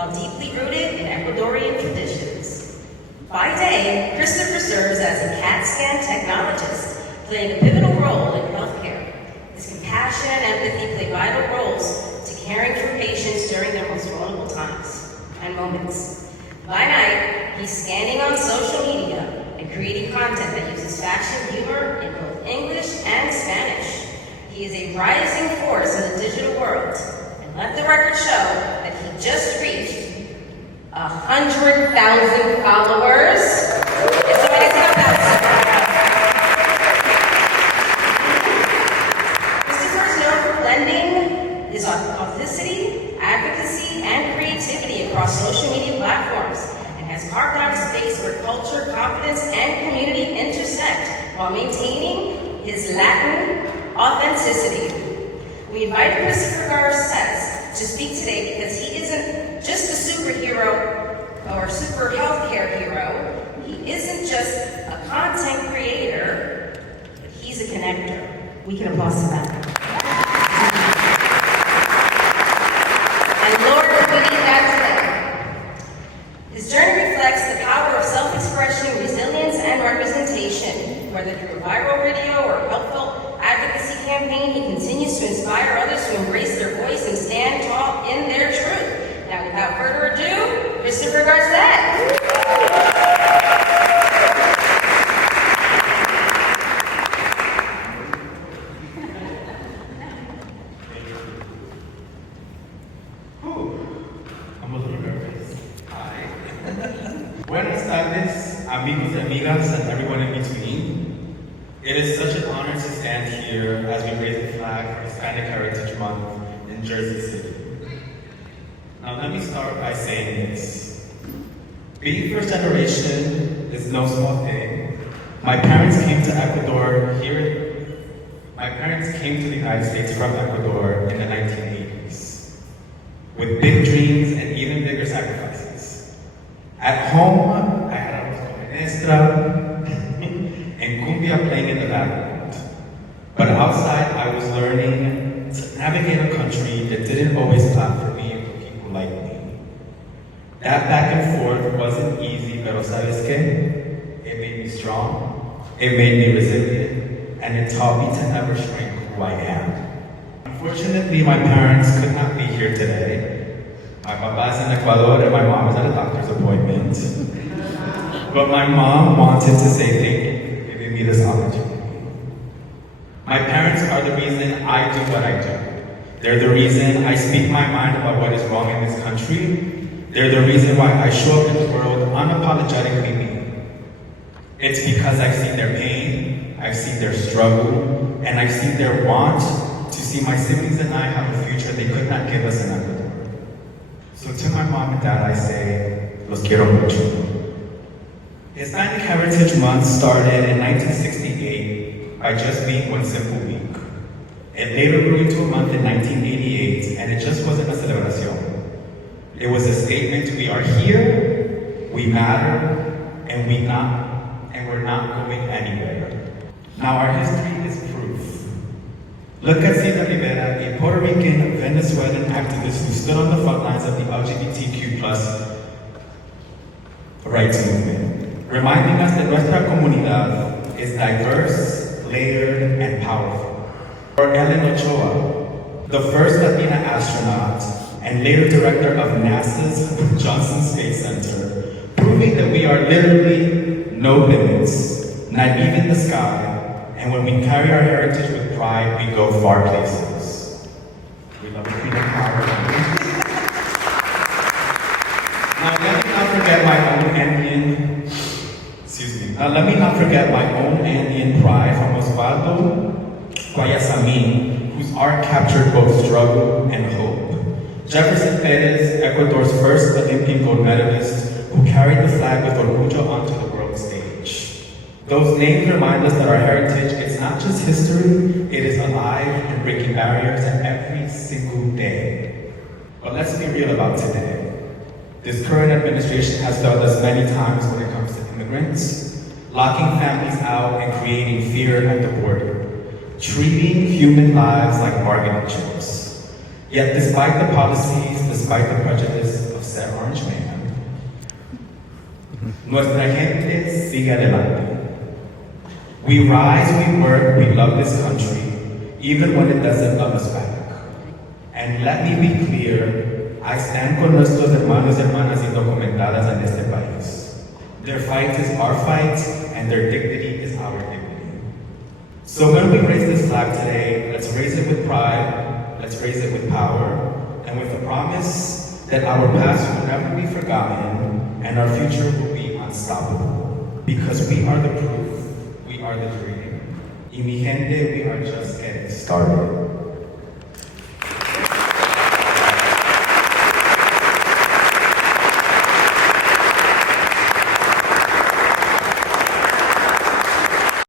while deeply rooted in Ecuadorian traditions. By day, Christopher serves as a CAT scan technologist, playing a pivotal role in healthcare. His compassion and empathy play vital roles to caring for patients during their most vulnerable times and moments. By night, he's scanning on social media and creating content that uses fashion humor in both English and Spanish. He is a rising force in the digital world, and let the record show that he just reached 100,000 followers. And so I guess Christopher is known for blending his authenticity, advocacy, and creativity across social media platforms, and has carved out a space where culture, confidence, and community intersect while maintaining his Latin authenticity. We invited Christopher Garces to speak today because he isn't just a superhero or super healthcare hero. He isn't just a content creator, but he's a connector. We can applaud to that. And Lord, we need that today. His journey reflects the power of self-expression, resilience, and representation. Whether through a viral video or a helpful advocacy campaign, he continues to inspire others to embrace their voice and stand tall in their truth. Now, without further ado, Christopher Garces. I'm a little nervous. Hi. Buenas tardes, amigos y amigas, and everyone in between. It is such an honor to stand here as we raise the flag for Hispanic Heritage Month in Jersey City. Now let me start by saying this. Being first generation is no small thing. My parents came to the United States from Ecuador in the 1980s, with big dreams and even bigger sacrifices. At home, I had a maestra and cumbia playing in the background. But outside, I was learning to navigate a country that didn't always clap for me and for people like me. That back and forth wasn't easy, pero sabes qué? It made me strong, it made me resilient, and it taught me to never shrink who I am. Unfortunately, my parents could not be here today. My papa's in Ecuador and my mom is at a doctor's appointment. But my mom wanted to say thank you for giving me this opportunity. My parents are the reason I do what I do. They're the reason I speak my mind about what is wrong in this country. They're the reason why I show up in the world unapologetically me. It's because I've seen their pain, I've seen their struggle, and I've seen their want to see my siblings and I have a future they could not give us in Ecuador. So to my mom and dad, I say, los quiero mucho. Hispanic Heritage Month started in 1968 by just being one simple week. It later grew into a month in 1988, and it just wasn't a celebración. It was a statement: we are here, we matter, and we're not going anywhere. Now our history is proof. Look at Cesar Rivera, a Puerto Rican Venezuelan activist who stood on the front lines of the LGBTQ+ rights movement, reminding us that nuestra comunidad is diverse, layered, and powerful. Or Ellen Ochoa, the first Latina astronaut and later director of NASA's Johnson Space Center, proving that we are literally no limits, not even the sky, and when we carry our heritage with pride, we go far places. We love the freedom power. Now let me not forget my own Andean pride from Osvaldo Guayasamín, whose art captured both struggle and hope. Jefferson Perez, Ecuador's first Olympic gold medalist, who carried the flag with orgullo onto the world stage. Those names remind us that our heritage is not just history, it is alive and breaking barriers every single day. But let's be real about today. This current administration has failed us many times when it comes to immigrants, locking families out and creating fear at the border, treating human lives like bargaining chips. Yet despite the policies, despite the prejudice of said Orange Man. Nuestra gente sigue adelante. We rise, we work, we love this country, even when it doesn't love us back. And let me be clear, I stand con nuestros hermanos y hermanas indocumentadas en este país. Their fight is our fight, and their dignity is our dignity. So when we raise this flag today, let's raise it with pride, let's raise it with power, and with the promise that our past will never be forgotten, and our future will be unstoppable. Because we are the proof, we are the dream. Y mi gente, we are just getting started.